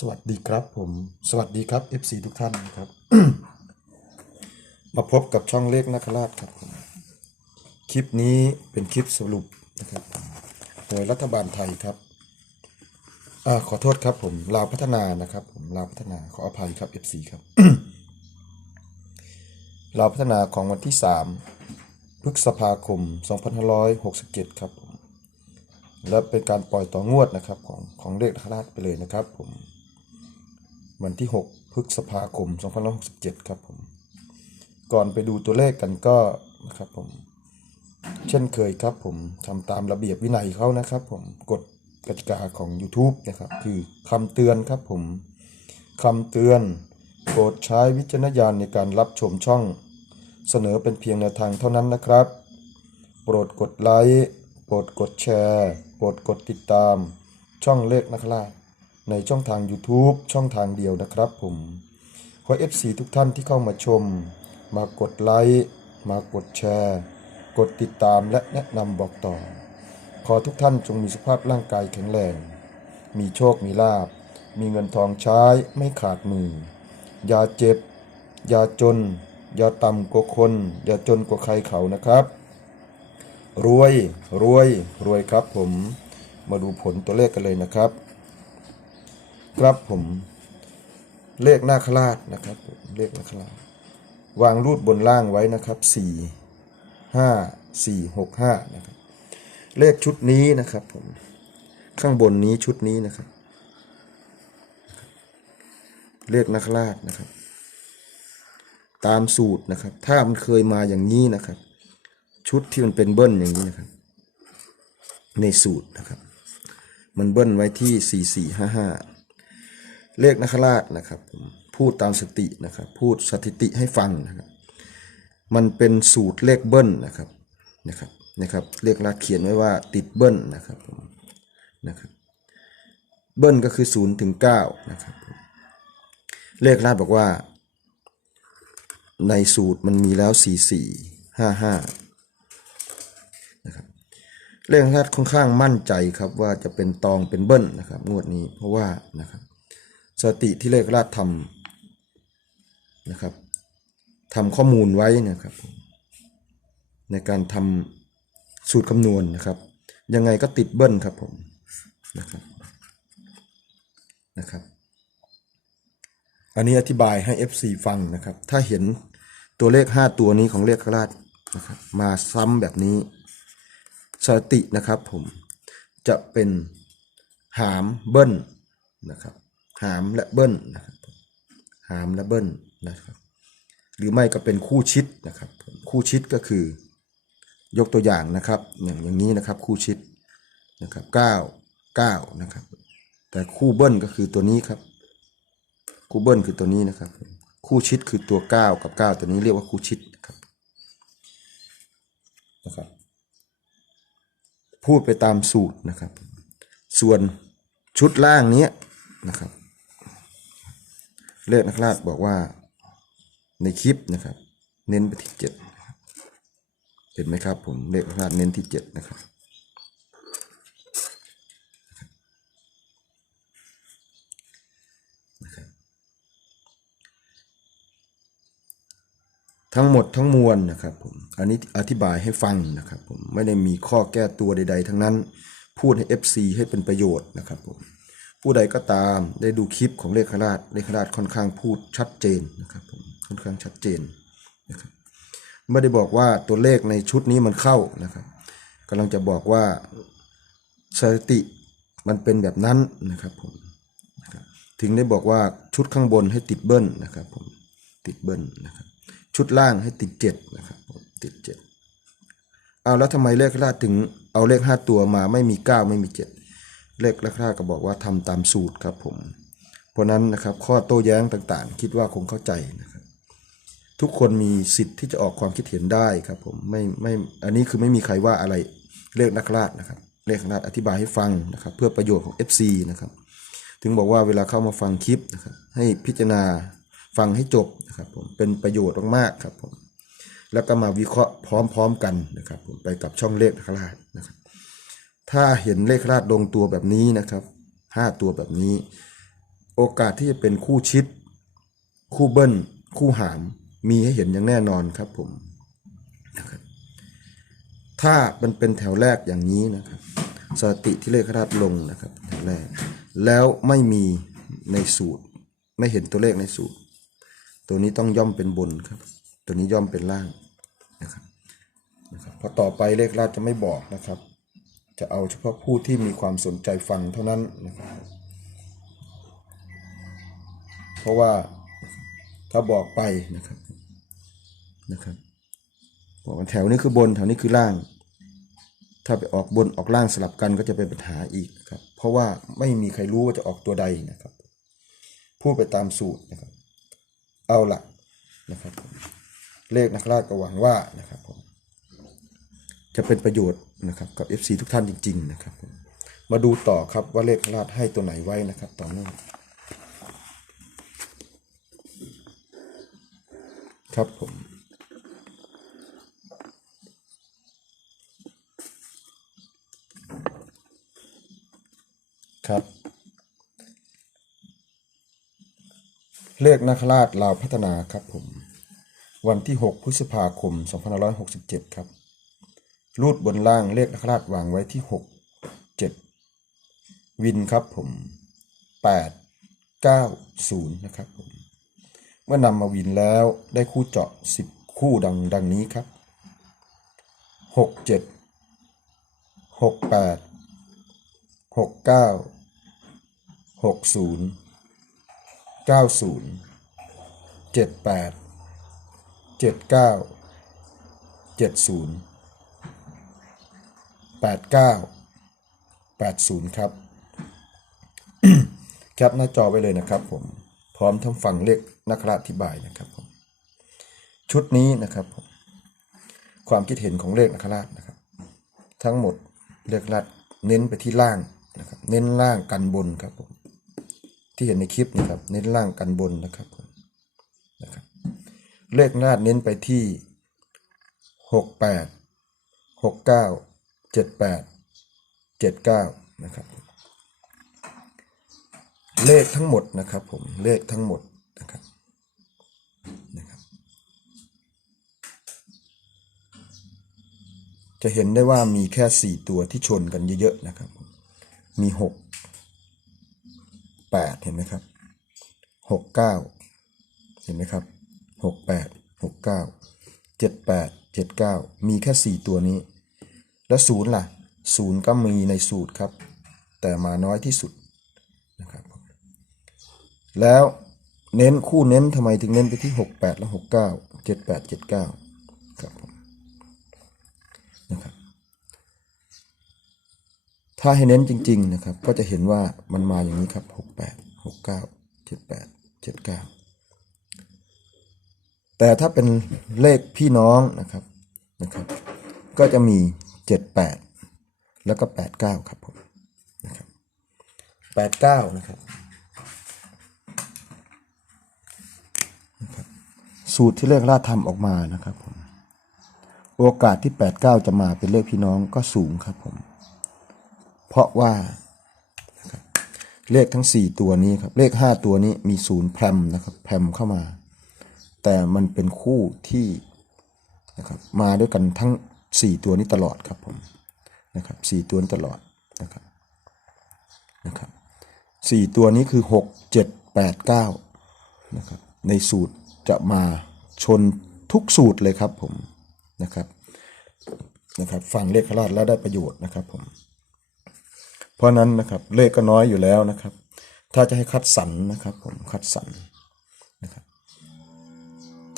สวัสดีครับผม สวัสดีครับ FC ทุกท่านนะครับ มาพบกับช่องเลขนักราชครับผมคลิปนี้เป็นคลิปสรุปนะครับหน่วยรัฐบาลไทยครับอขอโทษครับผมลาวพัฒนานะครับ ผมลาวพัฒนาขออภัยครับ FC ครับลาวพัฒนาของวันที่3พฤษภาคม 2567 ครับผมและเป็นการปล่อยต่องวดนะครับของของเลขนักราชไปเลยนะครับผม วันที่ 6 พฤษภาคม 2567 ครับผม ก่อนไปดูตัวเลขกันก็นะครับผม เช่นเคยครับผมทำตามระเบียบวินัยเขานะครับผมกฎกติกาของ YouTube นะครับ คือคำเตือนครับผมคำเตือนโปรดใช้วิจารณญาณในการรับชมช่อง เสนอเป็นเพียงแนวทางเท่านั้นนะครับ โปรดกดไลค์ โปรดกดแชร์ โปรดกดติดตามช่องเลขนักล่า ในช่องทาง YouTube ช่องทางเดียวนะครับผมขอ FC ทุกท่านที่เข้ามาชม มากดไลค์มากดแชร์ กดติดตามและแนะนำบอกต่อ ขอทุกท่านจงมีสุขภาพร่างกายแข็งแรง มีโชคมีลาบ มีเงินทองใช้ไม่ขาดมือ อย่าเจ็บ อย่าจน อย่าต่ำกว่าคน อย่าจนกว่าใครเขานะครับ รวยรวยรวยครับผม มาดูผลตัวเลขกันเลยนะครับ ครับผมเลขหน้าคราชนะครับผมเลขหน้าคราชวางรูดบนล่างไว้นะครับสี่ห้าสี่หกห้านะครับเลขชุดนี้นะครับผมข้างบนนี้ชุดนี้นะครับ เลขนักราชนะครับ ตามสูตรนะครับ ถ้ามันเคยมาอย่างนี้นะครับ ชุดที่มันเป็นเบิ้ลอย่างนี้นะครับ ในสูตรนะครับ มันเบิ้ลไว้ที่สี่สี่ห้าห้า เลขนักราชนะครับผมพูดตามสตินะครับ พูดสถิติให้ฟังนะครับ มันเป็นสูตรเลขเบิ้ลนะครับนะครับนะครับเลขราชเขียนไว้ว่าติดเบิ้ลนะครับผมนะครับ เบิ้ลก็คือศูนย์ถึงเก้านะครับเลขราชบอกว่า ในสูตรมันมีแล้วสี่สี่ห้าห้านะครับเลขราชค่อนข้างมั่นใจครับว่าจะเป็นตองเป็นเบิ้ลนะครับงวดนี้เพราะว่านะครับ สติที่เลขราชทำนะครับทำข้อมูลไว้นะครับ ในการทำสูตรคำนวณนะครับ ยังไงก็ติดเบิ้ลครับผมนะครับนะครับ อันนี้อธิบายให้ FC ฟังนะครับ ถ้าเห็นตัวเลข 5 ตัวนี้ของเลขราชนะครับมาซ้ำแบบนี้สตินะครับผมจะเป็นหามเบิ้ลนะครับ หามและเบิ้ลนะครับหามและเบิ้ลนะครับ หรือไม่ก็เป็นคู่ชิดนะครับ คู่ชิดก็คือยกตัวอย่างนะครับ อย่างอย่างนี้นะครับคู่ชิดนะครับเก้าเก้านะครับ แต่คู่เบิ้ลก็คือตัวนี้ครับ คู่เบิ้ลคือตัวนี้นะครับ คู่ชิดคือตัวเก้ากับเก้าตัวนี้เรียกว่าคู่ชิดนะครับนะครับ พูดไปตามสูตรนะครับ ส่วนชุดล่างนี้นะครับ เลขนักราชบอกว่าในคลิปนะครับ เน้นไปที่เจ็ดเห็นไหมครับผมเลขนักราชเน้นที่เจ็ดนะครับ ทั้งหมดทั้งมวลนะครับผม อันนี้อธิบายให้ฟังนะครับผม ไม่ได้มีข้อแก้ตัวใด ๆ ทั้งนั้น พูดให้ FC ให้เป็นประโยชน์นะครับผม ผู้ใดก็ตามได้ดูคลิปของเลขราชเลขราชค่อนข้างพูดชัดเจนนะครับผมค่อนข้างชัดเจนนะครับไม่ได้บอกว่าตัวเลขในชุดนี้มันเข้านะครับกำลังจะบอกว่าสถิติมันเป็นแบบนั้นนะครับผมนะบถึงได้บอกว่าชุดข้างบนให้ติดเบิ้ลนะครับผมติดเบิ้ลนะครับชุดล่างให้ติดเจ็ดนะครับผมติดเจ็ดเอาแล้วทำไมเลขราชถึงเอาเลขห้าตัวมาไม่มีเก้าไม่มีเจ็ด เลขราก็บอกว่าทำตามสูตรครับผม เพราะนั้นนะครับข้อโต้แย้งต่างๆ คิดว่าคงเข้าใจนะครับ ทุกคนมีสิทธิ์ที่จะออกความคิดเห็นได้ครับผมไม่ไม่อันนี้คือไม่มีใครว่าอะไรเลขนักราชนะครับ เลขนักราชอธิบายให้ฟังนะครับ เพื่อประโยชน์ของ FC นะครับ ถึงบอกว่าเวลาเข้ามาฟังคลิปนะครับ ให้พิจารณาฟังให้จบนะครับผมเป็นประโยชน์มากๆครับผมแล้วก็มาวิเคราะห์พร้อมๆกันนะครับผมไปกับช่องเลขนักราชนะครับ ถ้าเห็นเลขราชลงตัวแบบนี้นะครับห้าตัวแบบนี้ โอกาสที่จะเป็นคู่ชิด คู่เบิ้ล คู่หาม มีให้เห็นอย่างแน่นอนครับผมนะครับถ้ามันเป็นแถวแรกอย่างนี้นะครับสติที่เลขราดลงนะครับแถวแรก แล้วไม่มีในสูตร ไม่เห็นตัวเลขในสูตร ตัวนี้ต้องย่อมเป็นบนครับ ตัวนี้ย่อมเป็นล่างนะครับนะครับพราะต่อไปเลขราดจะไม่บอกนะครับ จะเอาเฉพาะผู้ที่มีความสนใจฟังเท่านั้นนะครับเพราะว่าถ้าบอกไปนะครับนะครับบอกว่าแถวนี้คือบนแถวนี้คือล่าง ถ้าไปออกบนออกล่างสลับกันก็จะเป็นปัญหาอีกครับ เพราะว่าไม่มีใครรู้ว่าจะออกตัวใดนะครับ พูดไปตามสูตรนะครับ เอาละนะครับ เลขนักล่าชก็หวังว่านะครับผมจะเป็นประโยชน์ นะครับกับ FC ทุกท่านจริง ๆ นะครับ มาดูต่อครับว่าเลขลาชให้ตัวไหนไว้นะครับ ต่อเนื่องครับผมครับ เลขนาคราชลาวพัฒนาครับผม วันที่ 6 พฤษภาคม 2567 ครับ รูดบนล่างเลขนคราชวางไว้ที่ 6 7 วินครับผม 8 9 0 นะครับผม เมื่อนำมาวินแล้วได้คู่เจาะ 10 คู่ดังดังนี้ครับ 6 7 6 8 6 9 6 0 9 0 7 8 7 9 7 0 8 9 8 0 ครับ แคปหน้าจอไว้เลยนะครับผม พร้อมทั้งฟังเลขนักราชอธิบายนะครับผม ชุดนี้นะครับผม ความคิดเห็นของเลขนักราชนะครับ ทั้งหมดเลขราชเน้นไปที่ล่างนะครับ เน้นล่างกันบนครับผม ที่เห็นในคลิปนะครับ เน้นล่างกันบนนะครับผมนะครับเลขนาดเน้นไปที่หก แปดหกเจ็ดแปดเจ็ดเก้านะครับ เลขทั้งหมดนะครับผม เลขทั้งหมดนะครับนะครับ จะเห็นได้ว่ามีแค่สี่ตัวที่ชนกันเยอะๆนะครับผมมีหกแปดเห็นไหมครับหกเก้าเห็นไหมครับหกแปดหกเก้าเจ็ดแปดเจ็ดเก้ามีแค่สี่ตัวนี้ แล้วศูนย์ล่ะศูนย์ก็มีในสูตรครับ แต่มาน้อยที่สุดนะครับ แล้วเน้นคู่เน้นทำไมถึงเน้นไปที่หกแปดและหกเก้าเจ็ดแปดเจ็ดเก้าครับผมนะครับถ้าให้เน้นจริง ๆนะครับ ก็จะเห็นว่ามันมาอย่างนี้ครับหกแปดหกเก้าเจ็ดแปดเจ็ดเก้าแต่ถ้าเป็นเลขพี่น้องนะครับนะครับ ก็จะมี เจ็ดแปดแล้วก็แปดเก้าครับผมนะครับแปดเก้านะครับสูตรที่เลขราชทำออกมานะครับผมโอกาสที่แปดเก้าจะมาเป็นเลขพี่น้องก็สูงครับผม เพราะว่าเลขทั้ง 4 ตัวนี้ครับ เลข 5 ตัวนี้มีศูนย์แพรมนะครับแพรมเข้ามา แต่มันเป็นคู่ที่นะครับมาด้วยกันทั้ง 4 ตัวนี้ตลอดครับผมนะครับสตัวนี้ตลอดนะครับนะครับสี่ตัวนี้คือ 6 7 8 9นะครับในสูตรจะมาชนทุกสูตรเลยครับผมนะครับนะครับฟังเลขคราชแล้วได้ประโยชน์นะครับผมเพราะนั้นนะครับเลขก็น้อยอยู่แล้วนะครับ ถ้าจะให้คัดสรรนะครับผมคัดสรรนะครับ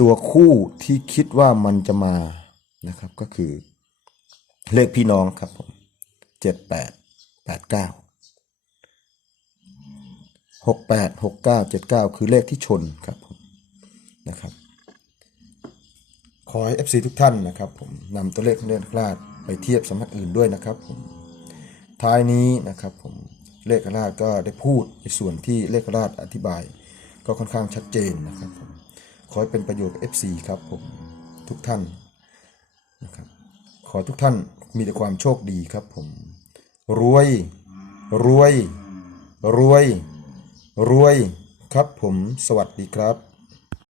ตัวคู่ที่คิดว่ามันจะมา นะครับก็คือ เลขพี่น้องครับผมเจ็ดแปดแปดเก้าหกแปดหกเก้าเจ็ดเก้าคือเลขที่ชนครับผมนะครับ ขอให้ FC ทุกท่านนะครับ ผมนำตัวเลขเดือนคลาดไปเทียบสำนักอื่นด้วยนะครับผมท้ายนี้นะครับผมเลขราชก็ได้พูดในส่วนที่เลขราชอธิบาย ก็ค่อนข้างชัดเจนนะครับผมขอให้เป็นประโยชน์ FC ครับผมทุกท่าน นะครับขอทุกท่านมีแต่ความโชคดีครับผม รวย รวย รวย รวยครับผมสวัสดีครับ